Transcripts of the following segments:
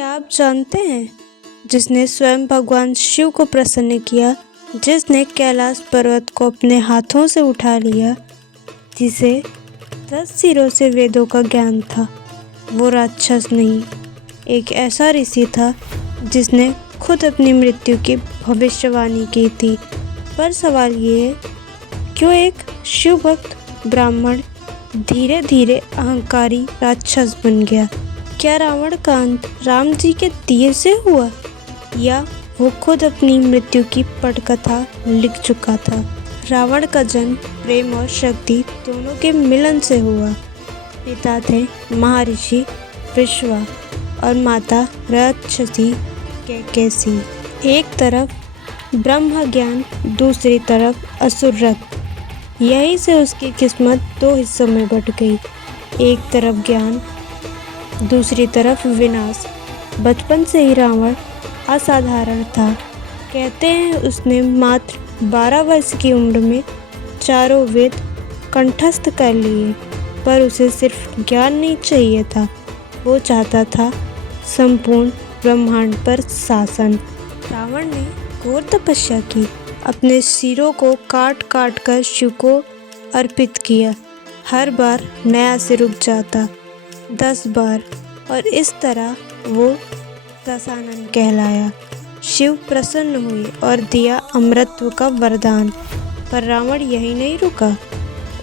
क्या आप जानते हैं जिसने स्वयं भगवान शिव को प्रसन्न किया, जिसने कैलाश पर्वत को अपने हाथों से उठा लिया, जिसे 10 सिरों से वेदों का ज्ञान था, वो राक्षस नहीं, एक ऐसा ऋषि था जिसने खुद अपनी मृत्यु की भविष्यवाणी की थी। पर सवाल ये है, क्यों एक शिव भक्त ब्राह्मण धीरे धीरे अहंकारी राक्षस बन गया? क्या रावण का अंत राम जी के तीर से हुआ, या वो खुद अपनी मृत्यु की पटकथा लिख चुका था? रावण का जन्म प्रेम और शक्ति दोनों के मिलन से हुआ। पिता थे महर्षि विश्वा और माता राक्षसी कैकेयी। एक तरफ ब्रह्म ज्ञान, दूसरी तरफ असुर रक्त। यहीं से उसकी किस्मत दो हिस्सों में बट गई, एक तरफ ज्ञान, दूसरी तरफ विनाश। बचपन से ही रावण असाधारण था। कहते हैं उसने मात्र 12 वर्ष की उम्र में चारों वेद कंठस्थ कर लिए। पर उसे सिर्फ ज्ञान नहीं चाहिए था, वो चाहता था संपूर्ण ब्रह्मांड पर शासन। रावण ने घोर तपस्या की, अपने सिरों को काट काट कर शिव को अर्पित किया। हर बार नया सिर उग जाता, 10 बार, और इस तरह वो दशानन कहलाया। शिव प्रसन्न हुए और दिया अमृतत्व का वरदान। पर रावण यही नहीं रुका,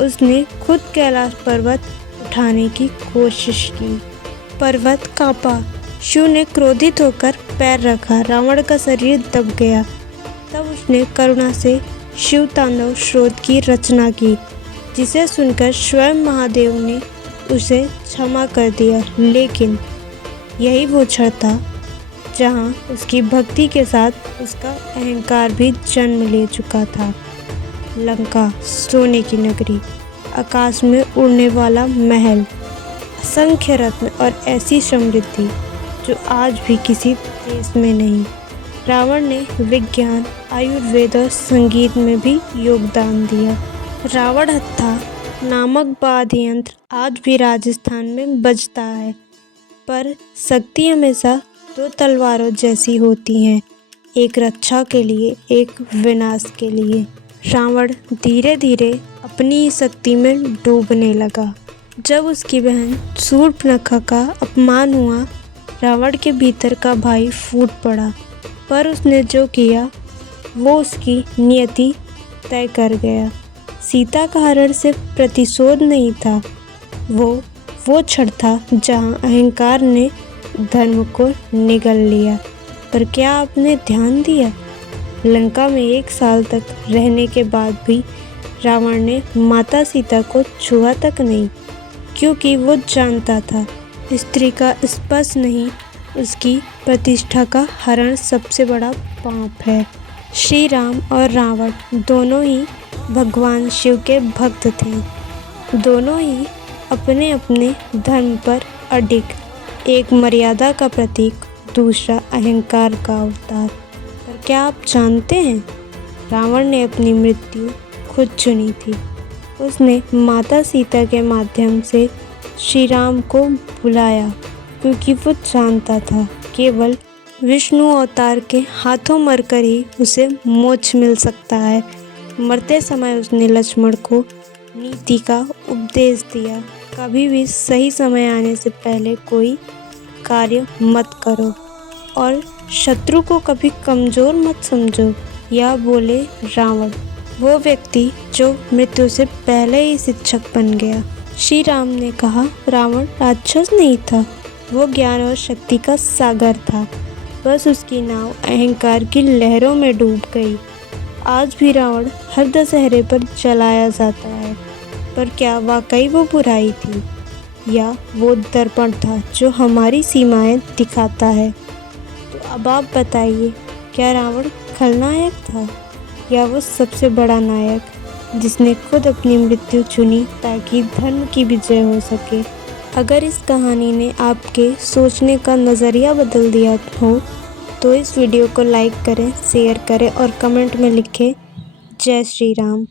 उसने खुद कैलाश पर्वत उठाने की कोशिश की। पर्वत कांपा, शिव ने क्रोधित होकर पैर रखा, रावण का शरीर दब गया। तब उसने करुणा से शिव तांडव स्तोत्र की रचना की, जिसे सुनकर स्वयं महादेव ने उसे क्षमा कर दिया। लेकिन यही वो क्षण था जहाँ उसकी भक्ति के साथ उसका अहंकार भी जन्म ले चुका था। लंका, सोने की नगरी, आकाश में उड़ने वाला महल, असंख्य रत्न और ऐसी समृद्धि जो आज भी किसी देश में नहीं। रावण ने विज्ञान, आयुर्वेद और संगीत में भी योगदान दिया। रावण हत्था नामक वाद्य यंत्र आज भी राजस्थान में बजता है। पर शक्ति हमेशा 2 तलवारों जैसी होती हैं, एक रक्षा के लिए, एक विनाश के लिए। रावण धीरे धीरे अपनी ही शक्ति में डूबने लगा। जब उसकी बहन शूर्पणखा का अपमान हुआ, रावण के भीतर का भाई फूट पड़ा। पर उसने जो किया वो उसकी नियति तय कर गया। सीता का हरण सिर्फ प्रतिशोध नहीं था, वो क्षण था जहाँ अहंकार ने धर्म को निगल लिया। पर क्या आपने ध्यान दिया, लंका में 1 साल तक रहने के बाद भी रावण ने माता सीता को छुआ तक नहीं, क्योंकि वो जानता था स्त्री का स्पर्श नहीं, उसकी प्रतिष्ठा का हरण सबसे बड़ा पाप है। श्री राम और रावण दोनों ही भगवान शिव के भक्त थे। दोनों ही अपने अपने धर्म पर अडिग, एक मर्यादा का प्रतीक, दूसरा अहंकार का अवतार। पर क्या आप जानते हैं, रावण ने अपनी मृत्यु खुद चुनी थी। उसने माता सीता के माध्यम से श्री राम को बुलाया, क्योंकि वो जानता था केवल विष्णु अवतार के हाथों मरकर ही उसे मोक्ष मिल सकता है। मरते समय उसने लक्ष्मण को नीति का उपदेश दिया, कभी भी सही समय आने से पहले कोई कार्य मत करो, और शत्रु को कभी कमज़ोर मत समझो। या बोले रावण, वो व्यक्ति जो मृत्यु से पहले ही शिक्षक बन गया। श्री राम ने कहा, रावण राक्षस नहीं था, वो ज्ञान और शक्ति का सागर था, बस उसकी नाव अहंकार की लहरों में डूब गई। आज भी रावण हर दशहरे पर जलाया जाता है। पर क्या वाकई वो बुराई थी, या वो दर्पण था जो हमारी सीमाएं दिखाता है? तो अब आप बताइए, क्या रावण खलनायक था, या वो सबसे बड़ा नायक, जिसने खुद अपनी मृत्यु चुनी ताकि धर्म की विजय हो सके? अगर इस कहानी ने आपके सोचने का नज़रिया बदल दिया हो, तो इस वीडियो को लाइक करें, शेयर करें और कमेंट में लिखें जय श्री राम।